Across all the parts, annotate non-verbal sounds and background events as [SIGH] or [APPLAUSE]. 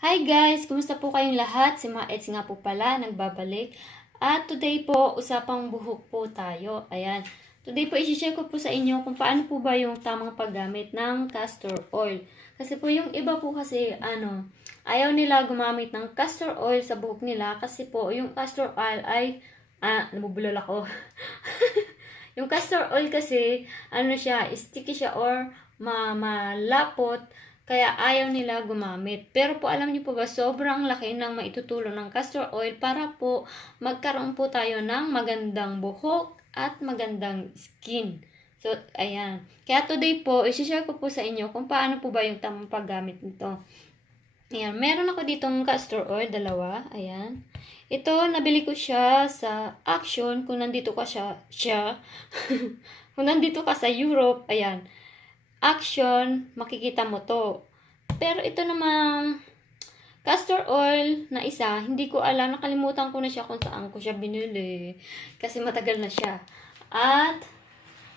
Hi guys! Kumusta po kayong lahat? Si Ma Eds nga po pala, nagbabalik. At today po, usapang buhok po tayo. Ayan. Today po, isi-share ko po sa inyo kung paano po ba yung tamang paggamit ng castor oil. Kasi po yung iba po kasi, ano, ayaw nila gumamit ng castor oil sa buhok nila kasi po yung castor oil ay, ah, namubulol ako. [LAUGHS] yung castor oil kasi, ano siya, sticky siya or ma kaya ayaw nila gumamit. Pero po alam niyo po ba, sobrang laki ng maitutulong ng castor oil para po magkaroon po tayo ng magandang buhok at magandang skin. So, ayan. Kaya today po, isi-share ko po sa inyo kung paano po ba yung tamang paggamit nito. Ayan, meron ako ditong castor oil, dalawa. Ayan. Ito, nabili ko siya sa Action kung nandito ka siya. siya. [LAUGHS] kung nandito ka sa Europe, ayan action, makikita mo to. Pero ito namang castor oil na isa, hindi ko alam, nakalimutan ko na siya kung saan ko siya binili. Kasi matagal na siya. At,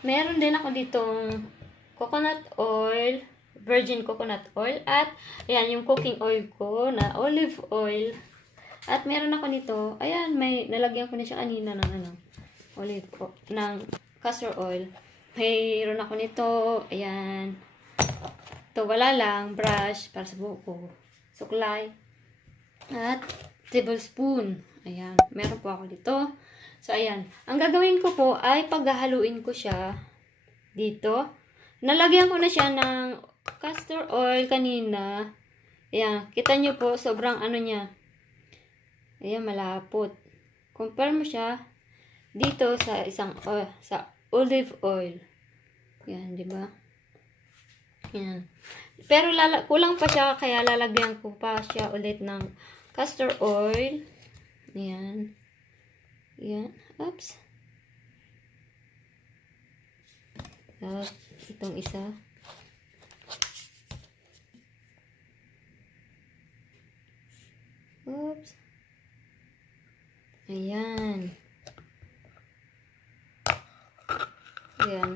meron din ako ditong coconut oil, virgin coconut oil, at, ayan, yung cooking oil ko na olive oil. At meron ako nito, ayan, may, nalagyan ko na siya kanina ng ano, olive, ng castor oil. Mayroon ako nito. Ayan. Ito, wala lang. Brush para sa buhok ko. Suklay. At tablespoon. Ayan. Meron po ako dito. So, ayan. Ang gagawin ko po ay paghahaluin ko siya dito. Nalagyan ko na siya ng castor oil kanina. Ayan. Kita nyo po, sobrang ano niya. Ayan, malapot. Compare mo siya dito sa isang, oh, sa olive oil. Yan, di ba? Yan. Pero lala, kulang pa siya, kaya lalagyan ko pa siya ulit ng castor oil. Yan. Yan. Oops. At itong isa. Oops. Ayan. Ayan.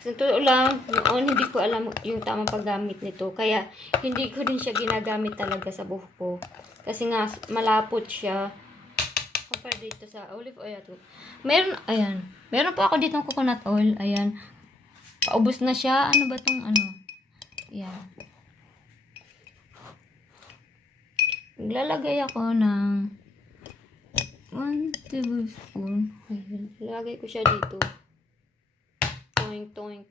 Sa lang, noon hindi ko alam yung tamang paggamit nito. Kaya, hindi ko din siya ginagamit talaga sa buhok ko. Kasi nga, malapot siya. Compare dito sa olive oil ito. Meron, ayan. Meron po ako ditong coconut oil. Ayan. Paubos na siya. Ano ba tong ano? Ayan. Naglalagay ako ng 1 tablespoon. Ayan. Lalagay ko siya dito. Toink, toink.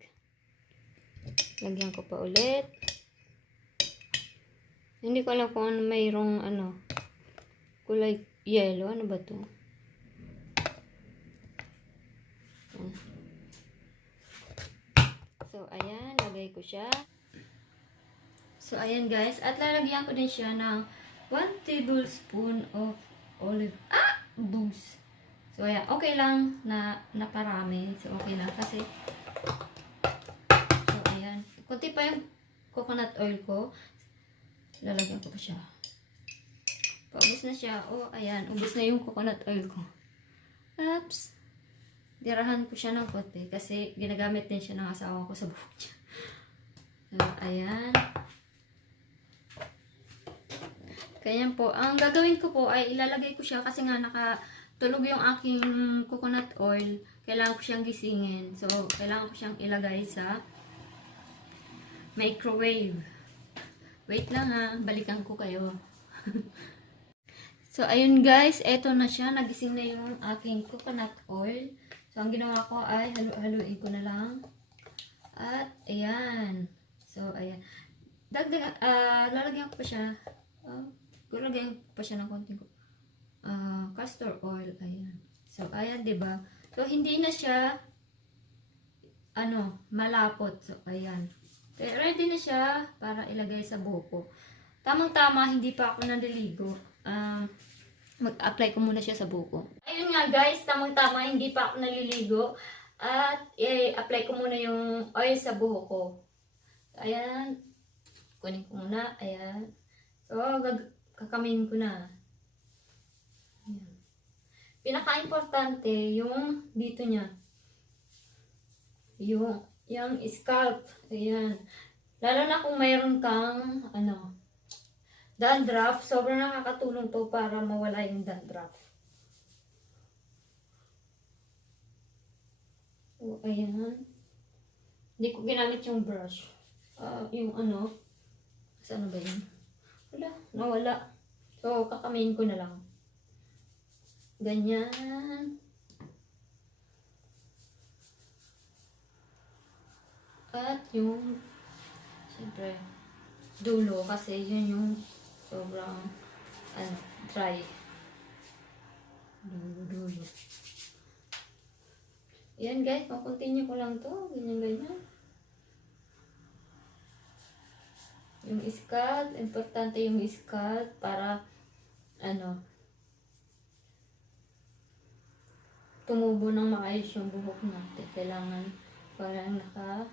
Lagyan ko pa ulit. Hindi ko alam kung ano mayroong ano. Kulay yellow. Ano ba to? So, ayan. Lagay ko siya. So, ayan guys. At lalagyan ko din siya ng 1 tablespoon of olive. Ah! Booze. So, ayan. Okay lang na naparami. So, okay lang. Kasi. Kunti pa yung coconut oil ko. Lalagyan ko pa siya. Paubos na siya. Oh, ayan. Ubos na yung coconut oil ko. Oops. Dirahan ko siya ng konti kasi ginagamit din siya ng asawa ko sa buhok niya. So, ayan. Kaya po, ang gagawin ko po ay ilalagay ko siya kasi nga nakatulog yung aking coconut oil. Kailangan ko siyang gisingin. So, kailangan ko siyang ilagay sa microwave. Wait lang ha, balikan ko kayo. [LAUGHS] so, ayun guys, eto na siya. Nagising na yung aking coconut oil. So, ang ginawa ko ay halu-haluin ko na lang. At, ayan. So, ayan. Dagdag, ah, lalagyan ko pa siya. Uh, lalagyan ko pa siya ng konting ah, castor oil. Ayan. So, ayan, ba So, hindi na siya ano, malapot. So, ayan. Kaya ready na siya para ilagay sa buhok ko. Tamang-tama, hindi pa ako naliligo. Um, mag-apply ko muna siya sa buhok ko. Ayun nga guys, tamang-tama, hindi pa ako naliligo. At i-apply ko muna yung oil sa buhok ko. Ayan. Kunin ko muna. Ayan. So, kakamin ko na. Ayan. Pinaka-importante yung dito niya. Yung, yung scalp. Ayan. Lalo na kung mayroon kang, ano, dandruff. Sobrang nakakatulong to para mawala yung dandruff. So, ayan. Hindi ko ginamit yung brush. Ah, yung ano. Saan ba yun? Wala, nawala. So, kakamain ko na lang. Ganyan. At yung, siyempre, dulo kasi yun yung sobrang, ano, dry. Dulo, dulo. Yan guys, makontinue ko lang to. Ganyan, ganyan. Yung scalp, importante yung scalp para, ano, tumubo ng maayos yung buhok natin. Kailangan parang naka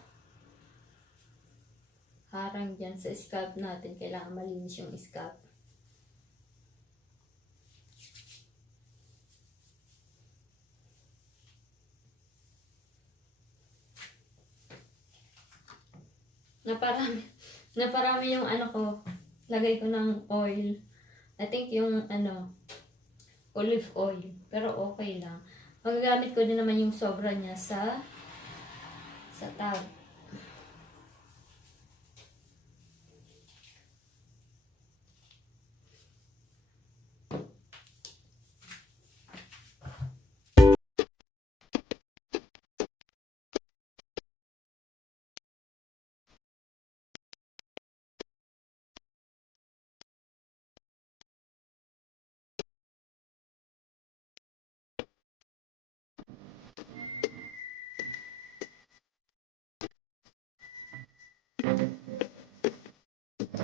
harang dyan sa scalp natin. Kailangan malinis yung scalp. Naparami, [LAUGHS] naparami yung ano ko. Lagay ko ng oil. I think yung ano, olive oil. Pero okay lang. Magagamit ko din naman yung sobra niya sa sa tab.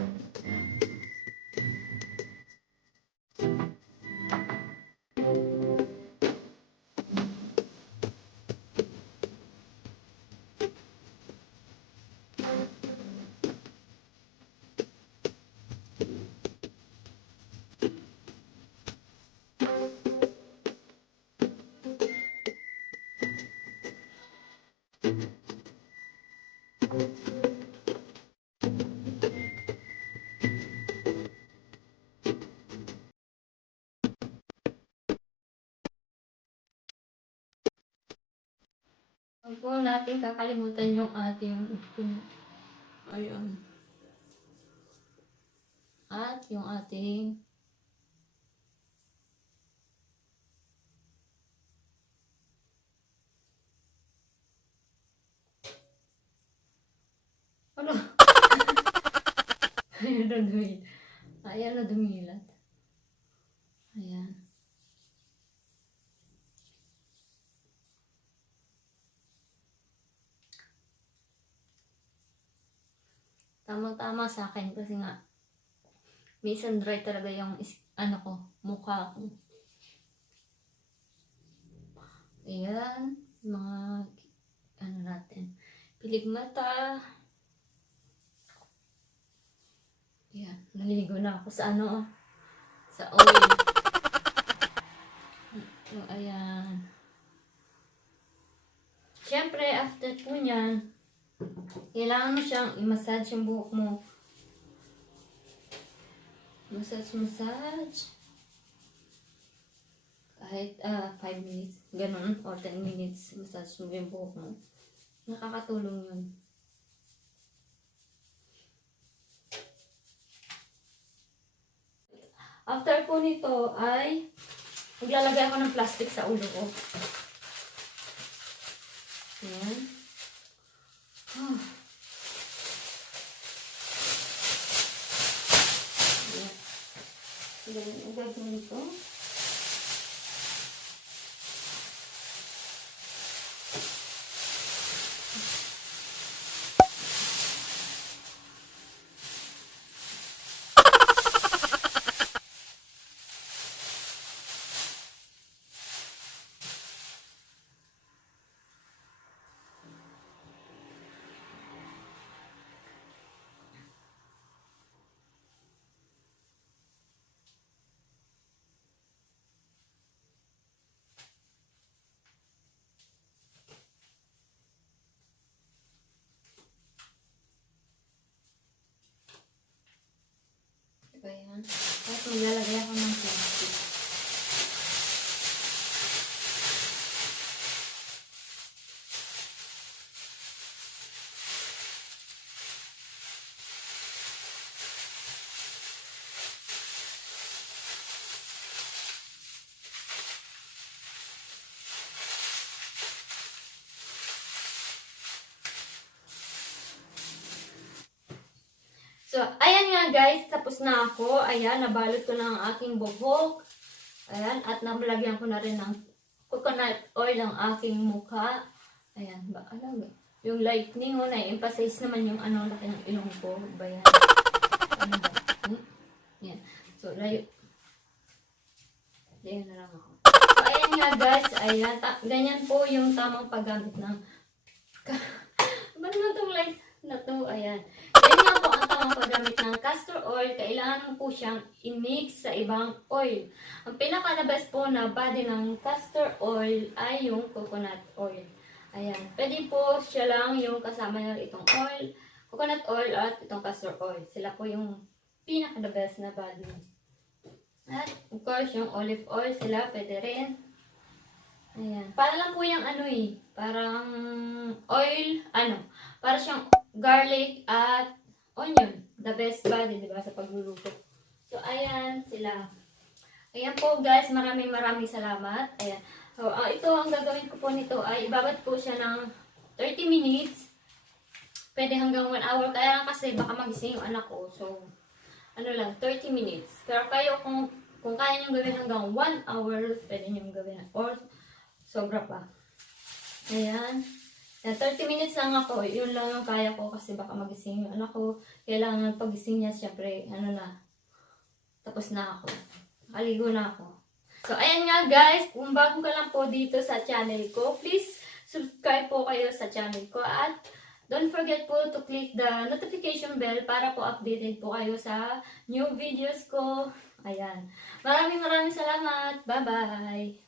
Mm-hmm. Huwag natin kakalimutan yung ating ayun. At yung ating Ano? [LAUGHS] Ayan na dumilat. Ayan na dumilat. Ayan. Tamang-tama sa akin kasi nga minsan dry talaga yung ano ko, mukha ko. Ayan, mga ano natin, pilig mata. Ayan, naliligo na ako sa ano, sa oil. So, ayan. Siyempre, after po niyan, kailangan mo siyang i-massage yung buhok mo. Massage, massage. Kahit 5 minutes, ganun, or 10 minutes, massage mo yung buhok mo. Nakakatulong yun. After po nito ay maglalagay ako ng plastic sa ulo ko. Ayan. Ah. Ayan. Ganun ang gagawin ayan nga guys, tapos na ako. Ayan, nabalot ko na ang aking buhok. Ayan, at nablagyan ko na rin ng coconut oil ang aking mukha. Ayan, ba, alam mo, yung lightning, oh, na-emphasize naman yung ano, laki ng ilong ko. Ba yan? Ano ba? Hmm? Yan. So, layo. Ayan na lang ako. So, ayan nga guys, ayan, ta- ganyan po yung tamang paggamit ng [LAUGHS] Ba't mo itong light na to? Ayan. Ang paggamit ng castor oil. Kailangan po siyang i-mix sa ibang oil. Ang pinaka-the best po na body ng castor oil ay yung coconut oil. Ayan. Pwede po siya lang yung kasama ng itong oil, coconut oil at itong castor oil. Sila po yung pinaka-the best na body. At of course, yung olive oil sila pwede rin. Ayan. Para lang po yung ano eh. Parang oil, ano. Para siyang garlic at onion. The best body, di ba, sa pagluluto. So, ayan sila. Ayan po guys, maraming maraming salamat. Ayan. So, ah, ito, ang gagawin ko po nito ay ibabad ko siya ng 30 minutes. Pwede hanggang 1 hour. Kaya lang kasi baka magising yung anak ko. So, ano lang, 30 minutes. Pero kayo, kung, kung kaya nyo gawin hanggang 1 hour, pwede nyo gawin. Or, sobra pa. Ayan. Yan, 30 minutes lang ako. Yun lang yung kaya ko kasi baka magising yung anak ko. Kailangan pagising niya, syempre, ano na, tapos na ako. Aligo na ako. So, ayan nga guys, kung bago ka lang po dito sa channel ko, please subscribe po kayo sa channel ko at don't forget po to click the notification bell para po updated po kayo sa new videos ko. Ayan. Maraming maraming salamat. Bye-bye.